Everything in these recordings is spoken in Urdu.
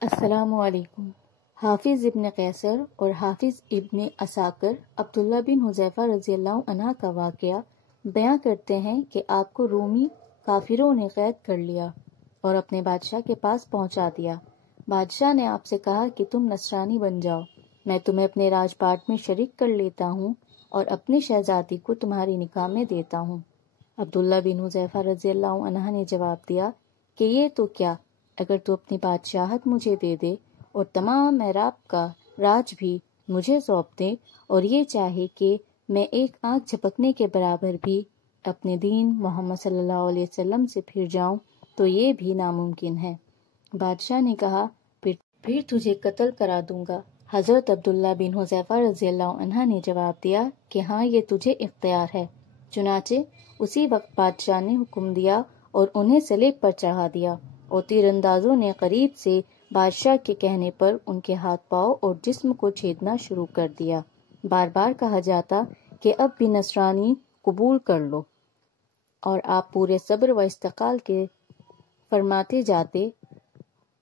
السلام علیکم۔ حافظ ابن قیصر اور حافظ ابن عساکر عبداللہ بن حذیفہ رضی اللہ عنہ کا واقعہ بیان کرتے ہیں کہ آپ کو رومی کافروں نے قید کر لیا اور اپنے بادشاہ کے پاس پہنچا دیا۔ بادشاہ نے آپ سے کہا کہ تم نصرانی بن جاؤ، میں تمہیں اپنے راج پاٹ میں شریک کر لیتا ہوں اور اپنی شہزادی کو تمہاری نکاح میں دیتا ہوں۔ عبداللہ بن حذیفہ رضی اللہ عنہ نے جواب دیا کہ یہ تو کیا، اگر تو اپنی بادشاہت مجھے دے دے اور تمام عرب کا راج بھی مجھے سونپ دے اور یہ چاہے کہ میں ایک آنکھ جھپکنے کے برابر بھی اپنے دین محمد صلی اللہ علیہ وسلم سے پھر جاؤں تو یہ بھی ناممکن ہے۔ بادشاہ نے کہا پھر تجھے قتل کرا دوں گا۔ حضرت عبداللہ بن حذیفہ رضی اللہ عنہ نے جواب دیا کہ ہاں، یہ تجھے اختیار ہے۔ چنانچہ اسی وقت بادشاہ نے حکم دیا اور انہیں سلیب پر چڑھا دیا، اور تیر اندازوں نے قریب سے بادشاہ کے کہنے پر ان کے ہاتھ پاؤں اور جسم کو چھیدنا شروع کر دیا۔ بار بار کہا جاتا کہ اب بھی نصرانی قبول کر لو، اور آپ پورے صبر و استقال کے فرماتے جاتے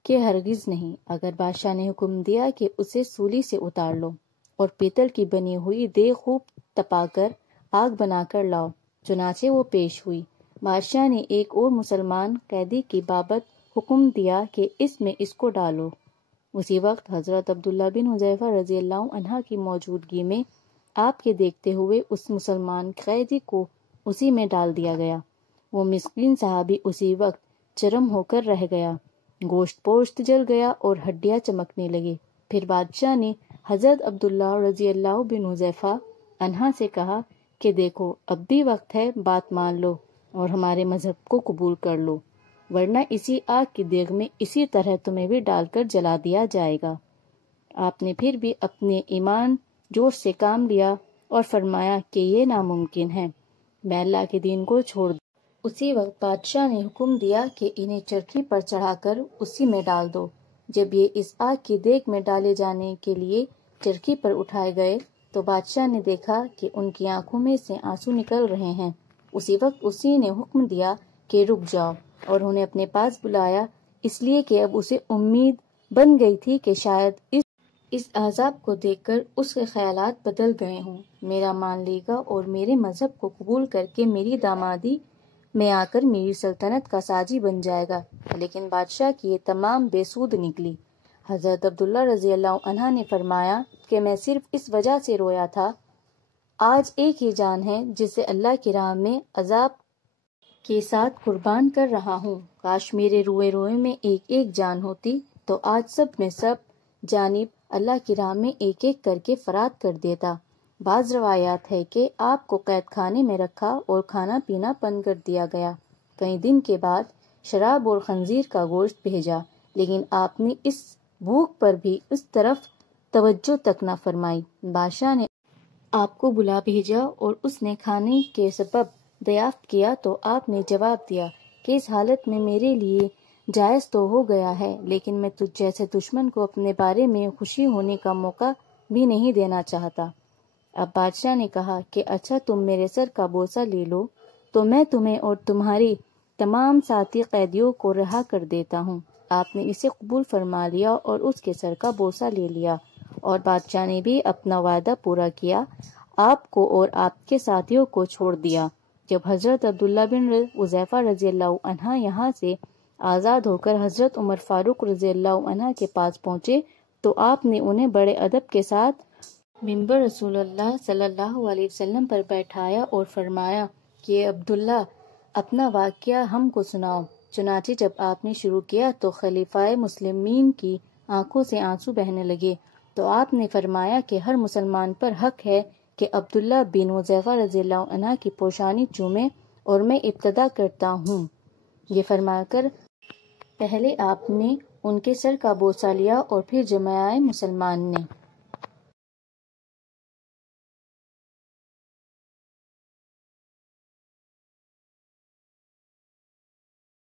کہ ہرگز نہیں۔ اگر بادشاہ نے حکم دیا کہ اسے سولی سے اتار لو اور پیتل کی بنی ہوئی دیگ خوب تپا کر آگ بنا کر لاؤ، چنانچہ وہ پیش ہوئی۔ بادشاہ نے ایک اور مسلمان قیدی کی بابت حکم دیا کہ اس میں اس کو ڈالو۔ اسی وقت حضرت عبداللہ بن حذیفہ رضی اللہ عنہ کی موجودگی میں آپ کے دیکھتے ہوئے اس مسلمان قیدی کو اسی میں ڈال دیا گیا۔ وہ مسکین صحابی اسی وقت چرم ہو کر رہ گیا، گوشت پوشت جل گیا اور ہڈیاں چمکنے لگے۔ پھر بادشاہ نے حضرت عبداللہ رضی اللہ بن حذیفہ عنہ سے کہا کہ دیکھو، اب بھی وقت ہے، بات مان لو اور ہمارے مذہب کو قبول کر لو، ورنہ اسی آگ کی دیگ میں اسی طرح تمہیں بھی ڈال کر جلا دیا جائے گا۔ آپ نے پھر بھی اپنے ایمان جوش سے کام لیا اور فرمایا کہ یہ ناممکن ہے، میں اللہ کے دین کو چھوڑ دوں۔ اسی وقت بادشاہ نے حکم دیا کہ انہیں چرخی پر چڑھا کر اسی میں ڈال دو۔ جب یہ اس آگ کی دیگ میں ڈالے جانے کے لیے چرخی پر اٹھائے گئے تو بادشاہ نے دیکھا کہ ان کی آنکھوں میں سے آنسو نکل رہے ہیں۔ اسی وقت اسی نے حکم دیا کہ رک جاؤ، اور انہیں اپنے پاس بلایا، اس لیے کہ اب اسے امید بن گئی تھی کہ شاید اس عذاب کو دیکھ کر اس کے خیالات بدل گئے ہوں، میرا مان لے گا اور میرے مذہب کو قبول کر کے میری دامادی میں آ کر میری سلطنت کا ساجی بن جائے گا۔ لیکن بادشاہ کی یہ تمام بے سود نکلی۔ حضرت عبداللہ رضی اللہ عنہ نے فرمایا کہ میں صرف اس وجہ سے رویا تھا، آج ایک ہی جان ہے جسے اللہ کی راہ میں عذاب کے ساتھ قربان کر رہا ہوں۔ کاش میرے روئے روئے میں ایک ایک جان ہوتی تو آج سب میں سب جانب اللہ کی راہ میں ایک ایک کر کے فرات کر دیتا۔ بعض روایات ہے کہ آپ کو قید خانے میں رکھا اور کھانا پینا بند کر دیا گیا۔ کئی دن کے بعد شراب اور خنزیر کا گوشت بھیجا، لیکن آپ نے اس بھوک پر بھی اس طرف توجہ تک نہ فرمائی۔ بادشاہ نے آپ کو بلا بھیجا اور اس نے کھانے کے سبب دریافت کیا تو آپ نے جواب دیا کہ اس حالت میں میرے لیے جائز تو ہو گیا ہے، لیکن میں تجھ جیسے دشمن کو اپنے بارے میں خوشی ہونے کا موقع بھی نہیں دینا چاہتا۔ اب بادشاہ نے کہا کہ اچھا، تم میرے سر کا بوسہ لے لو تو میں تمہیں اور تمہاری تمام ساتھی قیدیوں کو رہا کر دیتا ہوں۔ آپ نے اسے قبول فرما لیا اور اس کے سر کا بوسہ لے لیا، اور بادشاہ نے بھی اپنا وعدہ پورا کیا، آپ کو اور آپ کے ساتھیوں کو چھوڑ دیا۔ جب حضرت عبداللہ بن حذیفہ رضی اللہ عنہ یہاں سے آزاد ہو کر حضرت عمر فاروق رضی اللہ عنہ کے پاس پہنچے تو آپ نے انہیں بڑے ادب کے ساتھ ممبر رسول اللہ صلی اللہ علیہ وسلم پر بیٹھایا اور فرمایا کہ عبداللہ، اپنا واقعہ ہم کو سناؤ۔ چنانچہ جب آپ نے شروع کیا تو خلیفہ مسلمین کی آنکھوں سے آنسو بہنے لگے، تو آپ نے فرمایا کہ ہر مسلمان پر حق ہے کہ عبداللہ بن حذیفہ رضی اللہ عنہ کی پوشانی چومے، اور میں ابتدا کرتا ہوں۔ یہ فرما کر پہلے آپ نے ان کے سر کا بوسہ لیا اور پھر جماعت مسلمان نے